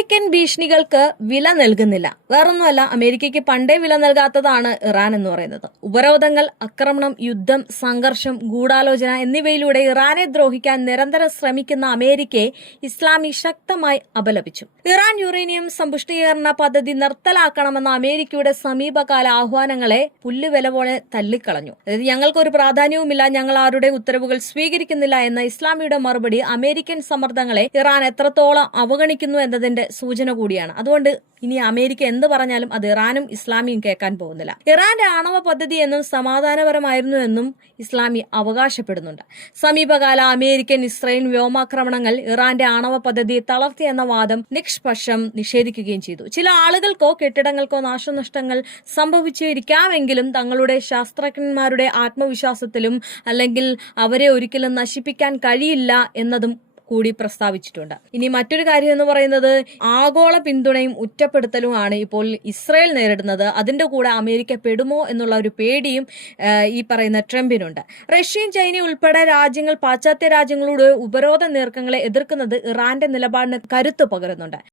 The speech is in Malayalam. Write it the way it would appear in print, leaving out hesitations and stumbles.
അമേരിക്കൻ ഭീഷണികൾക്ക് വില നൽകുന്നില്ല. വേറൊന്നുമല്ല, അമേരിക്കയ്ക്ക് പണ്ടേ വില നൽകാത്തതാണ് ഇറാൻ എന്ന് പറയുന്നത്. ഉപരോധങ്ങൾ, ആക്രമണം, യുദ്ധം, സംഘർഷം, ഗൂഢാലോചന എന്നിവയിലൂടെ ഇറാനെ ദ്രോഹിക്കാൻ നിരന്തരം ശ്രമിക്കുന്ന അമേരിക്കയെ ഇസ്ലാമി ശക്തമായി അപലപിച്ചു. ഇറാൻ യുറേനിയം സമ്പുഷ്ടീകരണ പദ്ധതി നിർത്തലാക്കണമെന്ന അമേരിക്കയുടെ സമീപകാല ആഹ്വാനങ്ങളെ പുല്ലുവില പോലെ തള്ളിക്കളഞ്ഞു. അതായത് ഞങ്ങൾക്കൊരു പ്രാധാന്യവുമില്ല, ഞങ്ങൾ ആരുടെ ഉത്തരവുകൾ സ്വീകരിക്കുന്നില്ല എന്ന ഇസ്ലാമിയുടെ മറുപടി അമേരിക്കൻ സമ്മർദ്ദങ്ങളെ ഇറാൻ എത്രത്തോളം അവഗണിക്കുന്നു എന്നതിന്റെ സൂചന കൂടിയാണ്. അതുകൊണ്ട് ഇനി അമേരിക്ക എന്ത് പറഞ്ഞാലും അത് ഇറാനും ഇസ്ലാമിയും കേൾക്കാൻ പോകുന്നില്ല. ഇറാന്റെ ആണവ പദ്ധതി എന്നും സമാധാനപരമായിരുന്നു എന്നും ഇസ്ലാമി അവകാശപ്പെടുന്നുണ്ട്. സമീപകാല അമേരിക്കൻ ഇസ്രായേൽ വ്യോമാക്രമണങ്ങൾ ഇറാന്റെ ആണവ പദ്ധതി തളർത്തിയെന്ന വാദം നിഷ്പക്ഷം നിഷേധിക്കുകയും ചെയ്തു. ചില ആളുകൾക്കോ കെട്ടിടങ്ങൾക്കോ നാശനഷ്ടങ്ങൾ സംഭവിച്ചിരിക്കാമെങ്കിലും തങ്ങളുടെ ശാസ്ത്രജ്ഞന്മാരുടെ ആത്മവിശ്വാസത്തിലും അല്ലെങ്കിൽ അവരെ ഒരിക്കലും നശിപ്പിക്കാൻ കഴിയില്ല എന്നതും കൂടി പ്രസ്താവിച്ചിട്ടുണ്ട്. ഇനി മറ്റൊരു കാര്യം എന്ന് പറയുന്നത് ആഗോള പിന്തുണയും ഉറ്റപ്പെടുത്തലുമാണ് ഇപ്പോൾ ഇസ്രായേൽ നേരിടുന്നത്. അതിന്റെ കൂടെ അമേരിക്ക പെടുമോ എന്നുള്ള ഒരു പേടിയും ഈ പറയുന്ന ട്രംപിനുണ്ട്. റഷ്യയും ചൈനയും ഉൾപ്പെടെ രാജ്യങ്ങൾ പാശ്ചാത്യ രാജ്യങ്ങളുടെ ഉപരോധ നീക്കങ്ങളെ എതിർക്കുന്നത് ഇറാന്റെ നിലപാടിന് കരുത്തു പകരുന്നുണ്ട്.